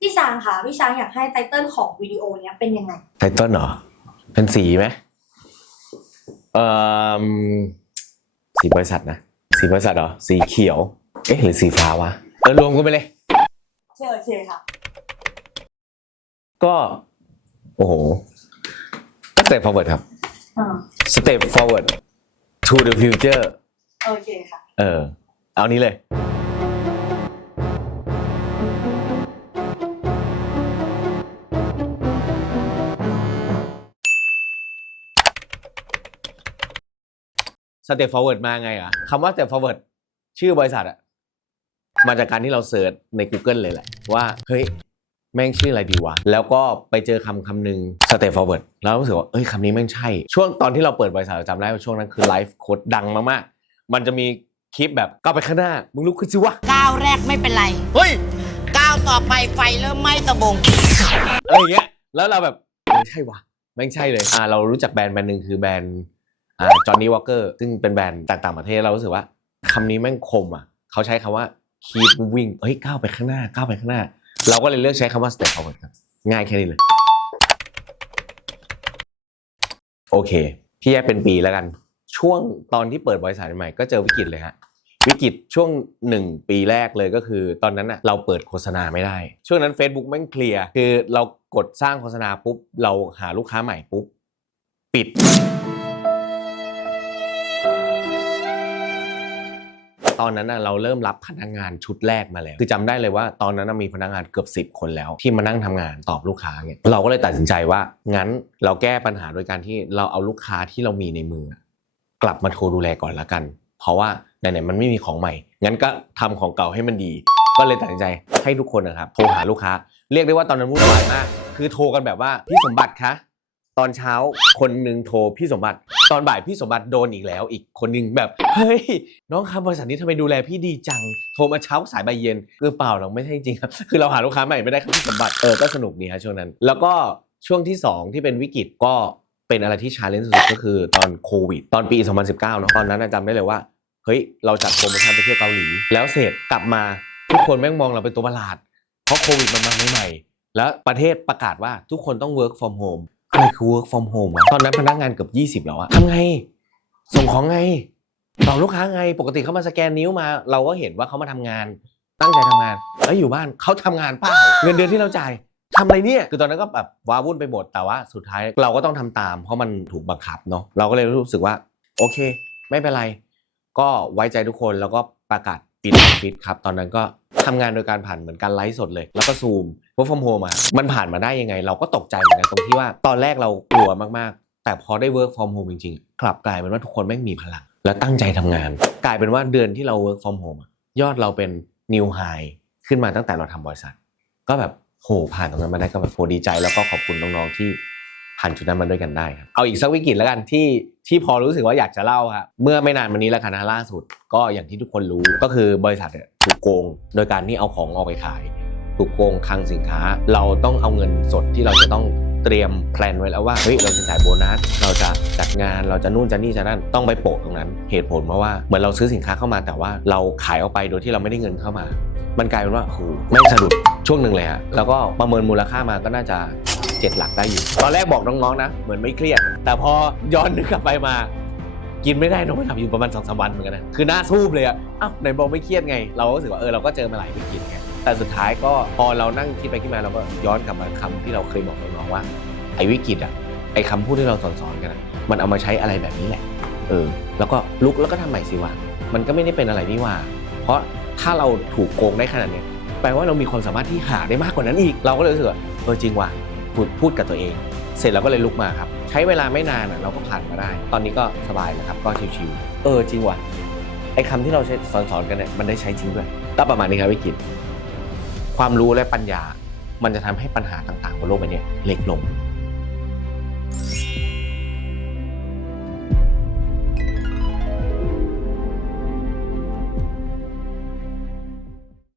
พี่ช้างค่ะพี่ช้างอยากให้ไตเติ้ลของวิดีโอเนี้ยเป็นยังไงไตเติ้ลเหรอ เป็นสีไหมเอ่อสีบริษัทนะ สีบริษัทเหรอ สีเขียว เอ๊ะหรือสีฟ้าวะ เออรวมกันไปเลย เชิญเชิญค่ะ ก็ โอ้โหก็ step forward ครับอ่า step forward to the future โอเคค่ะ เออ เอานี้เลย step forward มาไงอะคำว่า step forward ชื่อบริษัทอะมาจากการที่เราเสิร์ชใน Google เลยแหละ ว่า เฮ้ย แม่งชื่ออะไรดีวะ แล้วก็ไปเจอคำคำหนึ่ง step forward แล้วรู้สึกว่า เอ้ยคำนี้แม่งใช่ ช่วงตอนที่เราเปิดบริษัทเราจำได้ว่าช่วงนั้นคือไลฟ์โค้ดดังมาก ๆ มันจะมีคลิปแบบก้าวไปข้างหน้า มึงลุกขึ้นสิวะก้าวแรกไม่เป็นไร เฮ้ยก้าวต่อไปไฟเริ่มไหม้ตะบงอะไรอย่างเงี้ยแล้วเราแบบไม่ใช่วะแม่งใช่เลยอ่าเรารู้จักแบรนด์แบรนด์หนึ่งคือแบรนด์อ่า จอห์นนี่วอ k เกอร์ซึ่งเป็นแบรนด์ต่างๆประเทศเรารู้สึกว่าคำนี้แม่งคมอะเขาใช้คำว่า keep moving เฮ้ยก้าวไปข้างหน้าก้าวไปข้างหน้า เราก็เลยเลือกใช้คำว่า step forward ครับง่ายแค่นี้เลย โอเค พี่แยกเป็นปีแล้วกัน ช่วงตอนที่เปิดบริษัทใหม่ก็เจอวิกฤตเลยฮะวิกฤตช่วงหนึ่งปีแรกเลยก็คือ ตอนนั้นน่ะเราเปิดโฆษณาไม่ได้ ช่วงนั้น Facebook แม่งเคลียร์คือเรากดสร้างโฆษณาปุ๊บ เราหาลูกค้าใหม่ปุ๊บ ปิด ตอนนั้นเราเริ่มรับพนักงานชุดแรกมาแล้ว คือจำได้เลยว่าตอนนั้นมีพนักงานเกือบ 10 คนแล้ว ที่มานั่งทำงานตอบลูกค้าเนี่ยเราก็เลยตัดสินใจว่างั้นเราแก้ปัญหาโดยการที่เราเอาลูกค้าที่เรามีในมือ กลับมาโทรดูแลก่อนละกัน เพราะว่าไหนๆมันไม่มีของใหม่ งั้นก็ทำของเก่าให้มันดี ก็เลยตัดสินใจให้ทุกคนนะครับโทรหาลูกค้า เรียกได้ว่าตอนนั้นวุ่นวายมาก คือโทรกันแบบว่าพี่สมบัติคะ ตอนเช้าคนหนึ่งโทรพี่สมบัติตอนบ่ายพี่สมบัติโดนอีกแล้ว อีกคนหนึงแบบเฮ้ยน้องครับบริษัทนี้ทำไมดูแลพี่ดีจังโทรมาเช้าสายบ่ายเย็นคือเปล่าหรอกไม่ใช่จริงครับคือเราหาลูกค้าใหม่ไม่ได้ครับพี่สมบัติเออก็สนุกดีฮะช่วงนั้น แล้วก็ช่วงที่สองที่เป็นวิกฤตก็เป็นอะไรที่ชาเลนจ์สุดก็คือตอนโควิด ตอนปี 2019เนอะตอนนั้นจำได้เลยว่าเฮ้ยเราจัดโปรโมชั่นไปเที่ยวเกาหลี แล้วเสร็จกลับมาทุกคนแม่งมองเราเป็นตัวประหลาดเพราะโควิดมันมาใหม่ๆแล้วประเทศประกาศว่าทุกคนต้อง work from home อะไรคือ work from home วะตอนนั้นพนักงานเกือบ20 แล้วอะทำไง ส่งของไงตอบลูกค้าไง ปกติเขามาสแกนนิ้วมา เราก็เห็นว่าเขามาทำงาน ตั้งใจทำงานแล้วอยู่บ้านเขาทำงานเปล่าเงินเดือนที่เราจ่ายทำอะไรเนี่ย คือตอนนั้นก็แบบว้าวุ่นไปหมดแต่ว่าสุดท้ายเราก็ต้องทำตาม เพราะมันถูกบังคับเนาะเราก็เลยรู้สึกว่า โอเค ไม่เป็นไร ก็ไว้ใจทุกคนแล้วก็ประกาศปิดออฟฟิศครับ ตอนนั้นก็ ทำงานโดยการผ่านเหมือนการไลฟ์สดเลย แล้วก็ซูม work from home มามันผ่านมาได้ยังไง เราก็ตกใจเหมือนกันตรงที่ว่าตอนแรกเรากลัวมากๆ แต่พอได้ work from home จริงๆ กลับกลายเป็นว่าทุกคนแม่งมีพลัง และตั้งใจทำงาน กลายเป็นว่าเดือนที่เรา work from home อะยอดเราเป็น new high ขึ้นมาตั้งแต่เราทำบริษัท ก็แบบโหผ่านตรงนั้นมาได้ก็แบบโหดีใจแล้วก็ขอบคุณน้องๆที่ ผ่านจุดนั้นมาด้วยกันได้ครับเอาอีกสักวิกฤตแล้วกันที่ที่พอรู้สึกว่าอยากจะเล่าครับเมื่อไม่นานมานี้แล้วกันนะล่าสุด ก็อย่างที่ทุกคนรู้ก็คือบริษัทเนี่ยถูกโกง โดยการที่เอาของออกไปขาย ถูกโกงคลังสินค้า เราต้องเอาเงินสดที่เราจะต้องเตรียมแพลนไว้แล้วว่าเฮ้ยเราจะจ่ายโบนัส เราจะจัดงานเราจะนู่นจะนี่จะนั่นต้องไปโปะตรงนั้น เหตุผลเพราะว่าเหมือนเราซื้อสินค้าเข้ามาแต่ว่าเราขายออกไปโดยที่เราไม่ได้เงินเข้ามา มันกลายเป็นว่าโอ้โหแม่สะดุดช่วงหนึ่งเลยฮะแล้วก็ประเมินมูลค่ามาก็น่าจะ เจ็ดหลักได้อยู่ ตอนแรกบอกน้องๆนะ เหมือนไม่เครียด แต่พอย้อนนึกกลับไปมา กินไม่ได้น้องไปทำอยู่ประมาณสองสามวันเหมือนกันนะคือหน้าซูบเลยอะอ้าวไหนบอกไม่เครียดไง เราก็รู้สึกว่าเออเราก็เจอมาหลายวิกฤตไงแต่สุดท้ายก็พอเรานั่งคิดไปคิดมาเราก็ย้อนกลับมาคำที่เราเคยบอกน้องๆว่า ไอ้วิกฤตอะไอ้คำพูดที่เราสอนๆกันอะมันเอามาใช้อะไรแบบนี้แหละ เออ แล้วก็ลุกแล้วก็ทำใหม่สิวะมันก็ไม่ได้เป็นอะไรนี่หว่า เพราะถ้าเราถูกโกงได้ขนาดเนี้ยแปลว่าเรามีความสามารถที่หาได้มากกว่านั้นอีก เราก็เลยรู้สึกว่าเออจริงว่ะ พูดพูดกับตัวเอง เสร็จเราก็เลยลุกมาครับ ใช้เวลาไม่นานเราก็ผ่านมาได้ ตอนนี้ก็สบายแล้วครับ ก็ชิวๆเออจริงว่ะไอ้คำที่เราใช้สอนๆกันเนี่ยมันได้ใช้จริงด้วยก็ประมาณนี้ครับวิกิตความรู้และปัญญา มันจะทำให้ปัญหาต่างๆบนโลกใบนี้เล็กลง